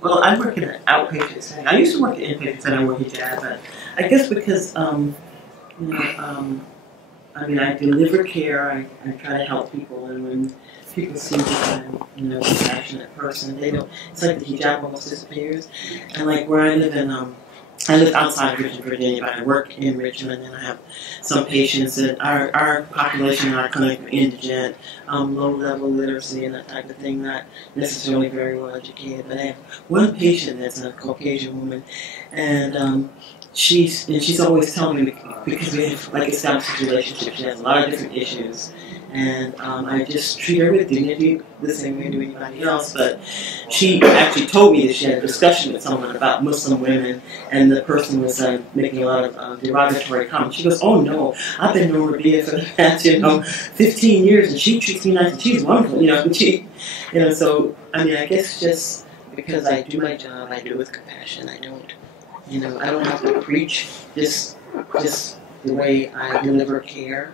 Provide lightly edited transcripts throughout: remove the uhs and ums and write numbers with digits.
well, I work in an outpatient setting. I used to work in an inpatient setting where hijab, but I guess because, I mean, I deliver care, I try to help people, and when people see that I'm, a compassionate person, they don't, it's like the hijab almost disappears. And like where I live outside of Richmond, Virginia, but I work in Richmond, and I have some patients that our population in our clinic are indigent, low-level literacy and that type of thing, not necessarily very well educated. But I have one patient that's a Caucasian woman, and she's always telling me, because we have like established relationships, she has a lot of different issues, and I just treat her with dignity the same way I do anybody else. But she actually told me that she had a discussion with someone about Muslim women, and the person was making a lot of derogatory comments. She goes, "Oh no, I've been known Rabia for the past 15 years, and she treats me nice, and she's wonderful, So I mean, I guess just because I do my job, I do it with compassion. I don't. I don't have to preach, just the way I deliver care.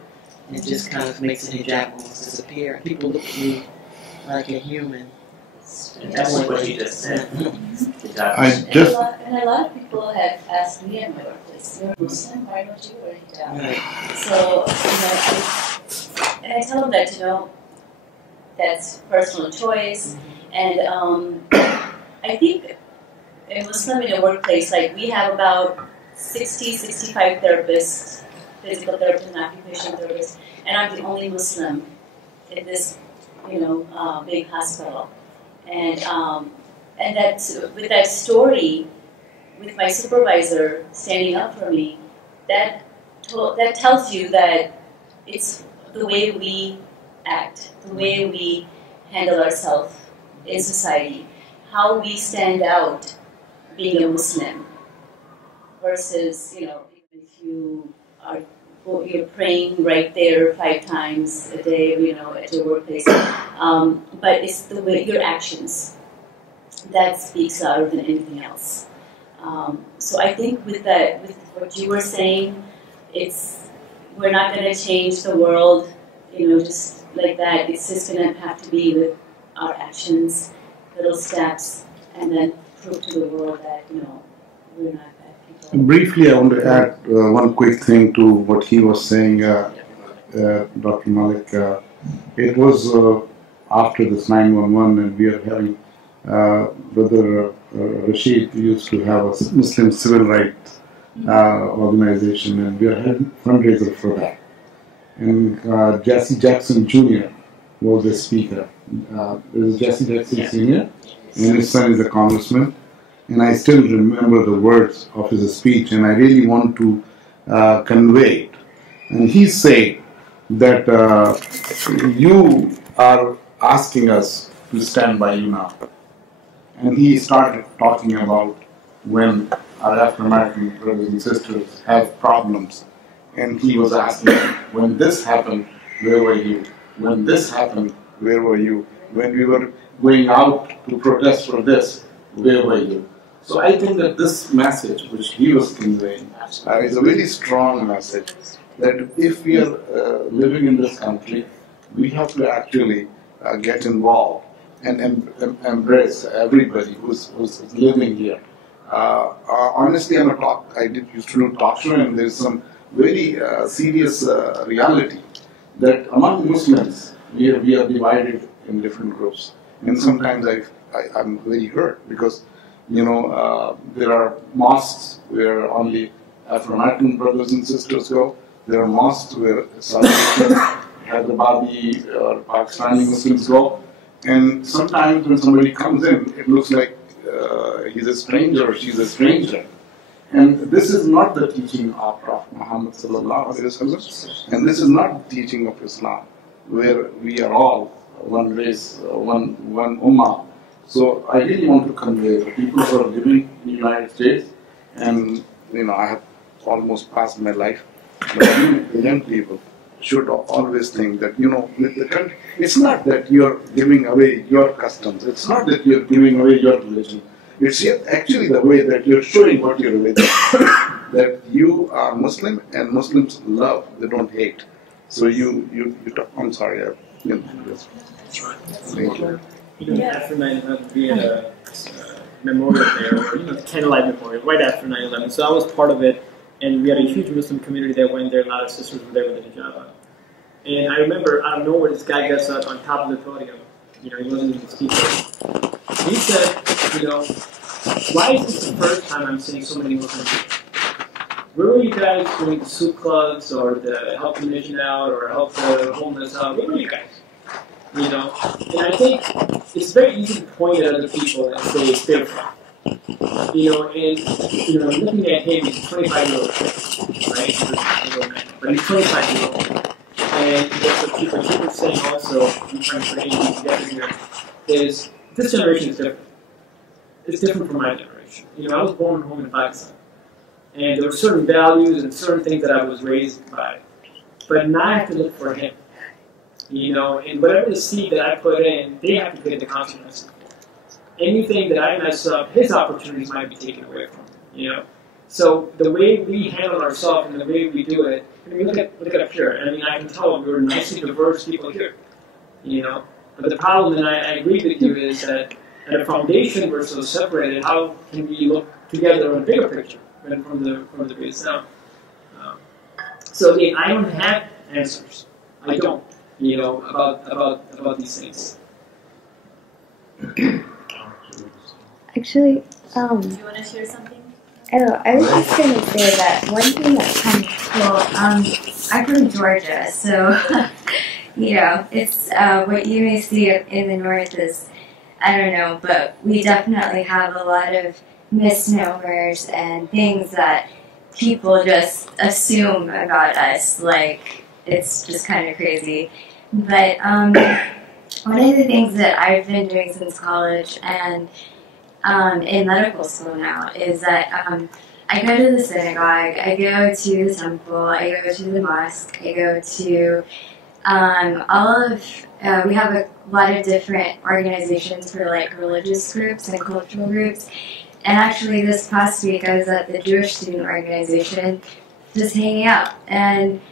It just kind of makes the hijab almost disappear. People look at me like a human. That's what you just said. And a lot of people have asked me in my workplace, "You're Muslim, why don't you wear hijab?" Right. So, I tell them that, that's personal choice. And I think a Muslim in a workplace, like we have about 65 therapists, physical therapists and occupational therapists, and I'm the only Muslim in this, big hospital. And that's, with that story, with my supervisor standing up for me, that tells you that it's the way we act, the way we handle ourselves in society, how we stand out being a Muslim versus, if you're praying right there 5 times a day, at your workplace. But it's the way, your actions, that speaks louder than anything else. So I think with what you were saying, we're not going to change the world, just like that. It's just going to have to be with our actions, little steps, and then prove to the world that, we're not bad people. Briefly, I want to add one quick thing to what he was saying, Dr. Malik. It was after this 911, and we are having, Brother Rashid used to have a Muslim civil rights organization, and we are having fundraiser for that. And Jesse Jackson Jr. was the speaker. Is Jesse Jackson Sr.? And his son is a congressman. And I still remember the words of his speech, and I really want to convey it. And he said that you are asking us to stand by you now. And he started talking about when our African American brothers and sisters have problems. And he was asking, when this happened, where were you? When this happened, where were you? When we were going out to protest for this, where were you? So I think that this message, which he was conveying, is a very strong message, that if we are living in this country, we have to actually get involved and embrace everybody who's living here. Honestly, I used to do talk show, and there's some very serious reality that among Muslims, we are divided in different groups. And sometimes I'm very hurt because, there are mosques where only African American brothers and sisters go. There are mosques where South Asian, Hyderabadi or Pakistani Muslims go. And sometimes when somebody comes in, it looks like he's a stranger or she's a stranger. And this is not the teaching of Prophet Muhammad sallallahu alaihi wasallam, and this is not the teaching of Islam, where we are all one race, one ummah. So I really want to convey the people who are living in the United States, and I have almost passed my life, but the young people should always think that it's not that you're giving away your customs, it's not that you're giving away your religion. It's actually the way that you're showing what your religion is, that you are Muslim, and Muslims love, they don't hate. So you talk, I'm sorry. Thank you. After 9/11, we had memorial there, or the candlelight memorial, right after 9/11. So I was part of it, and we had a huge Muslim community that went there. A lot of sisters were there with the hijab on. And I remember out of nowhere, this guy gets up on top of the podium. He wasn't even speaking. He said, why is this the first time I'm seeing so many Muslims here? Where were you guys doing the soup clubs, or the help the mission out, or help the homeless out? Where were you guys? And I think it's very easy to point at other people and say it's their fault. Looking at him, he's 25-year-old, right? But he's 25-year-old. And what people keep saying also, I'm trying to bring these together here, is this generation is different. It's different from my generation. I was born home in Pakistan. And there were certain values and certain things that I was raised by. But now I have to look for him. And whatever the seed that I put in, they have to get the consequences. Anything that I mess up, his opportunities might be taken away from him. So the way we handle ourselves and the way we do it, look at up here. I can tell we're nicely diverse people here. But the problem, and I agree with you, is that at a foundation we're so separated. How can we look together in a bigger picture from the base down? So again, I don't have answers. I don't. About these things. Actually, Do you want to share something? I was just going to say that one thing that's kind of cool, I'm from Georgia, so, it's, what you may see in the north is, I don't know, but we definitely have a lot of misnomers and things that people just assume about us, like, it's just kind of crazy. But one of the things that I've been doing since college and in medical school now is that I go to the synagogue, I go to the temple, I go to the mosque, I go to we have a lot of different organizations for like religious groups and cultural groups. And actually this past week I was at the Jewish student organization just hanging out. And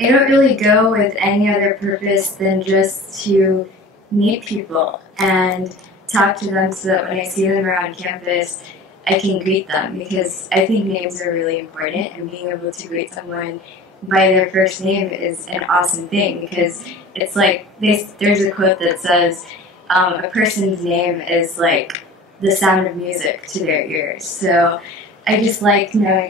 I don't really go with any other purpose than just to meet people and talk to them so that when I see them around campus, I can greet them, because I think names are really important, and being able to greet someone by their first name is an awesome thing, because it's like, there's a quote that says, a person's name is like the sound of music to their ears. So I just like knowing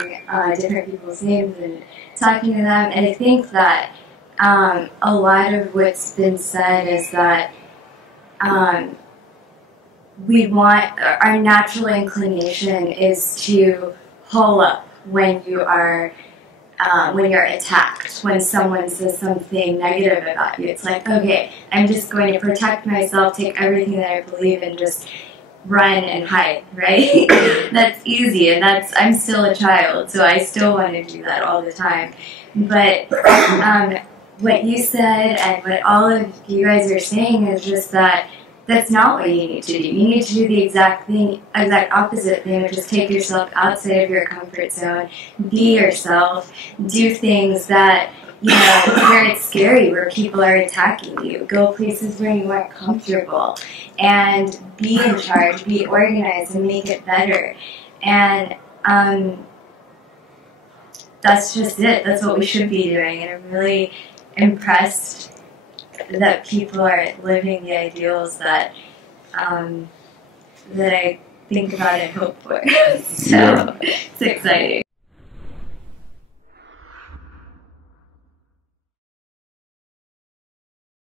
different people's names and talking to them, and I think that a lot of what's been said is that our natural inclination is to hole up when you're attacked, when someone says something negative about you. It's like, okay, I'm just going to protect myself, take everything that I believe, and just run and hide, right? That's easy, and I'm still a child, so I still want to do that all the time. But what you said and what all of you guys are saying is just that that's not what you need to do. You need to do the exact opposite thing, which is take yourself outside of your comfort zone, be yourself, do things that, where it's scary, where people are attacking you, go places where you aren't comfortable, and be in charge, be organized, and make it better. And that's just it. That's what we should be doing. And I'm really impressed that people are living the ideals that that I think about and hope for. So it's exciting.